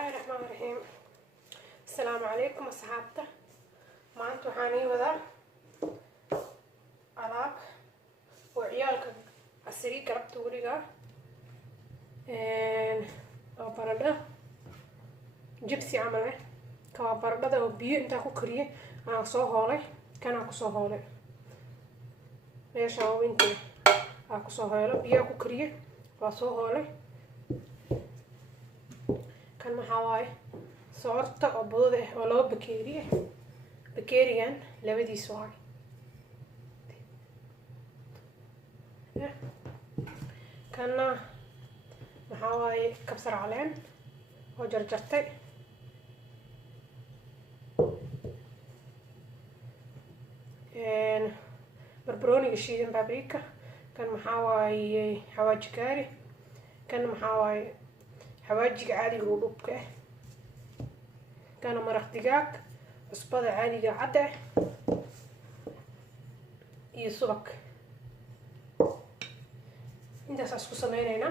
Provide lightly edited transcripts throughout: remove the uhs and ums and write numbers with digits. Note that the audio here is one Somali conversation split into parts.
الله الرحمن الرحيم. السلام عليكم أصحابته. ما أنتوا حاني وذا alaab oo ciyaalka casri karabta wariga oo baradho jibsi camal ah ka baradhada oo biyo inta ku kariye aan soo hoolay kana ku soo hoolay meesha oo inta aan ku soo hoolo biyo ku kariye waa soo hoolay kan maxaa waaye soorta oo budada ah oo loo bakeeriye bakeerigan labadiis waa kana maxaa waaye kabsar caleen oo jarjartay barbarooniga shiidan babriika kan maxaa waaye xawaaji kaari kan maxaa waaye xawaajiga caadiga oo dhubka ah kana maraq digaag cusbada caadiga cadda ah iyo subag intaas isku sameeynayna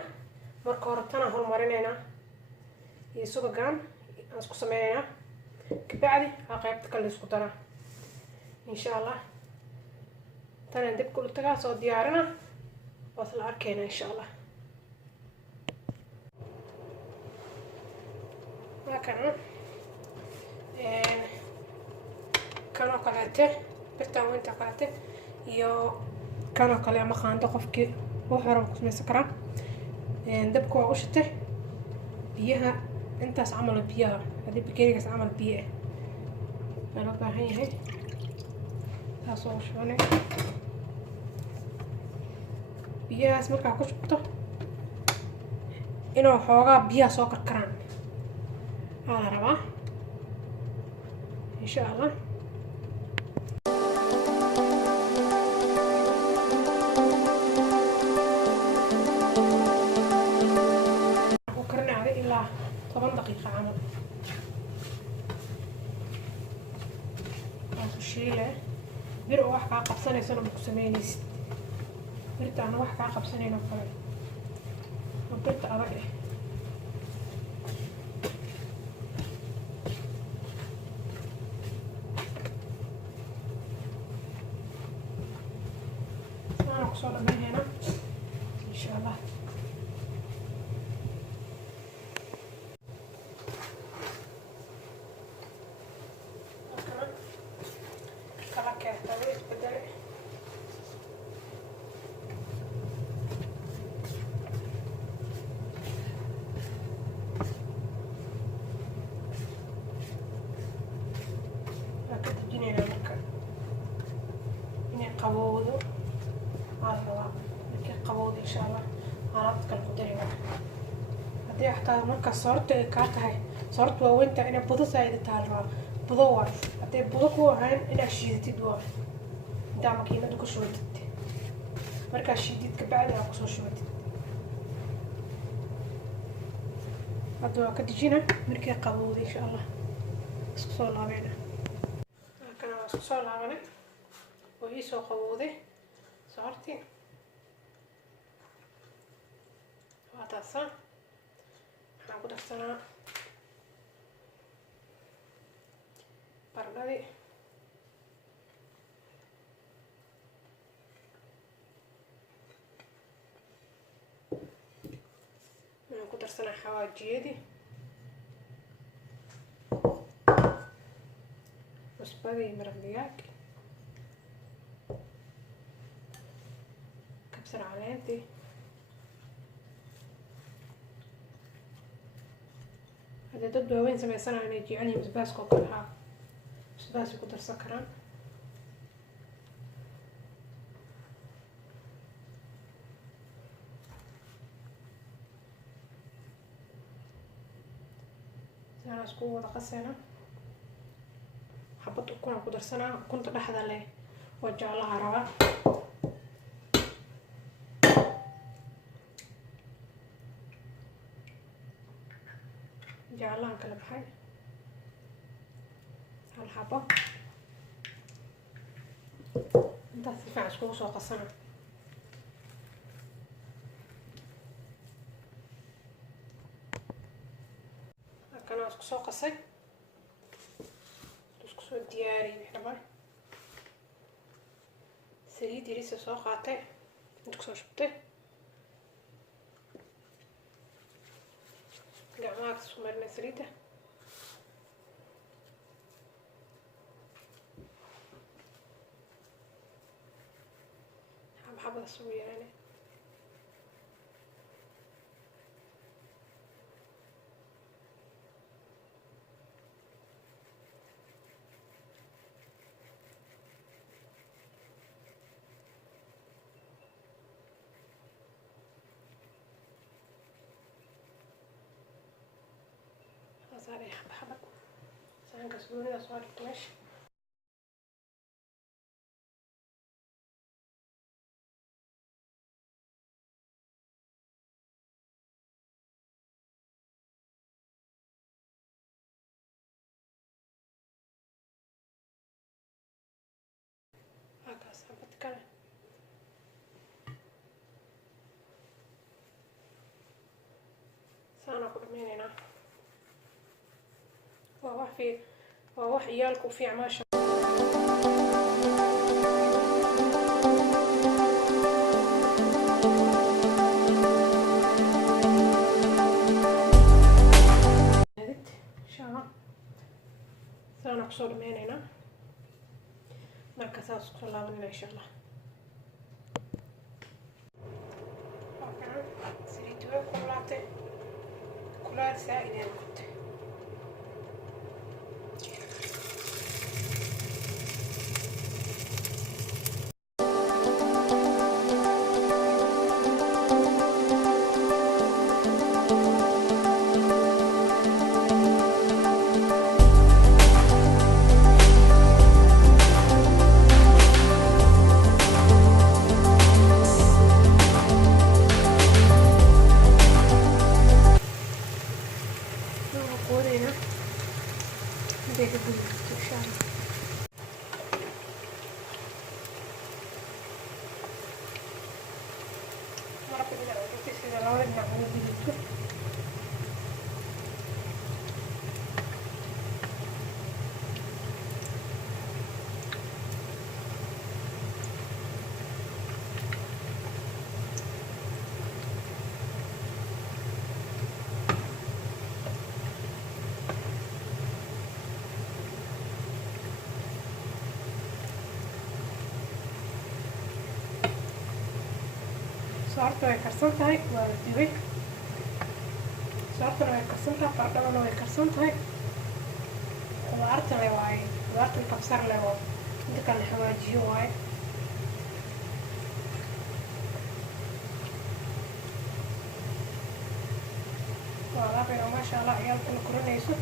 marka hore tan hormarinayna iyo subagan isku sameeynayna kabacdi qaybta kale isku dara insha Allah tan dib ku tagaa soo diyaarina waas la arkayna insha Allah kana kaleete birta inta kaleete iyo kana kale ma qaando qofkii وحرام كسمة سكران دبكوا وشته بيها انت عمل بيها هذه بكيريس عمل بيها انا باهي هي تاسو شلون بيها اسمك كشبته انه خوغا بيها سو كركران هذا ربا ان شاء الله طبعا دقيقة عمل شيله بير واحد عقب سنة سنة بكسمينيس بيرت أنا واحد عقب سنة نفر وبيرت أرجع أنا أقصد من هنا إن شاء الله قبوضو عارفة لكن قبوض إن شاء الله عرفت كالقدرة هدي أحتاج مركز صورت كاتها صورت وأنت أنا بدو سعيدة تعرف بدور هدي بدو عن إن أشيد تدور دامك هنا دوك شوية مركز شديد كبعد أقصى شوية هدو كتجينا مركز قبوض إن شاء الله اسكسو الله بينا كنا اسكسو الله بينا وهي سو قبوضي صورتي واتاسا ناخد السنة بردادي ناخد السنة حواجيدي وسبادي مرق دياك كبسر عليتي هذا ضد وين سمع سنة أنا يجي عني مسباس كلها مسباس يقدر سكران أنا أسكو وتقسينا حبط أكون أقدر سنة كنت لحظة ليه وجه الله روا جعلها كلا بحاجة هالحبة انت تدفع اسكو سوق السنة soo qasay isku soo diyaariyay dhammaan saliid yariisa soo qaatay inta soo shubtay gacmaha ka soo marinay saliidda xabada soo yeelanay صار حبة حبة سان كسبوني ده صار ماشي هكذا حبة كمان سان أخذ مني هنا وواح عيالكم في عماشة سانا كسور من هنا مركز أسكر الله من إن شاء الله سريتوه كلات سائلين كنت صارت way karsan tahay waa la dibay صارت way karsan tahay baradhada way karsan tahay qudaarta le waaye qudaarta kabsar le waa inta kale xawaajiyo waaye waa ma sha Allah ciyaalka la korinayso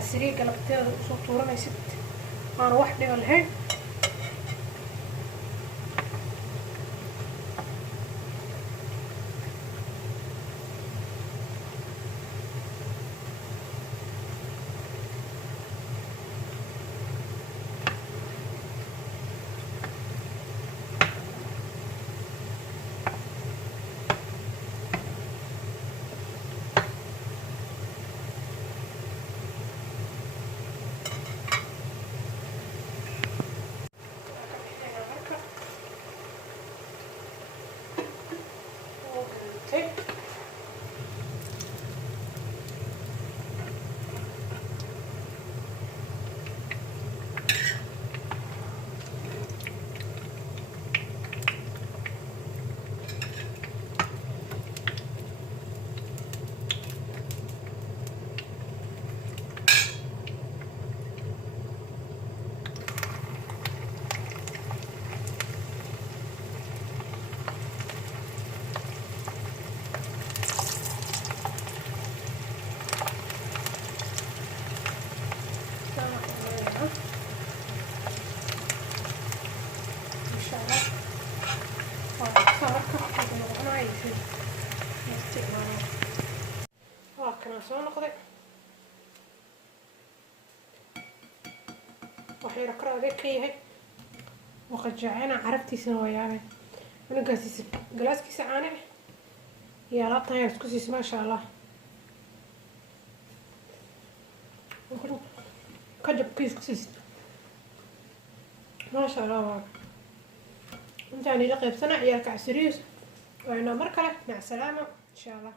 asriga galabteeda u soo tuuranaysid aan wax dhigo lahayn soo noqday waxay rakrada ka yahay waqajacayna carabtiisana waa yaabay anigaasiisa galaaskiisa caane iyo alaabtan yar isku siisa maasha Allah كجب كيس ما شاء الله. انت يعني لقيت سنة عيالك عسريس وأنا مركلة مع السلامة إن شاء الله.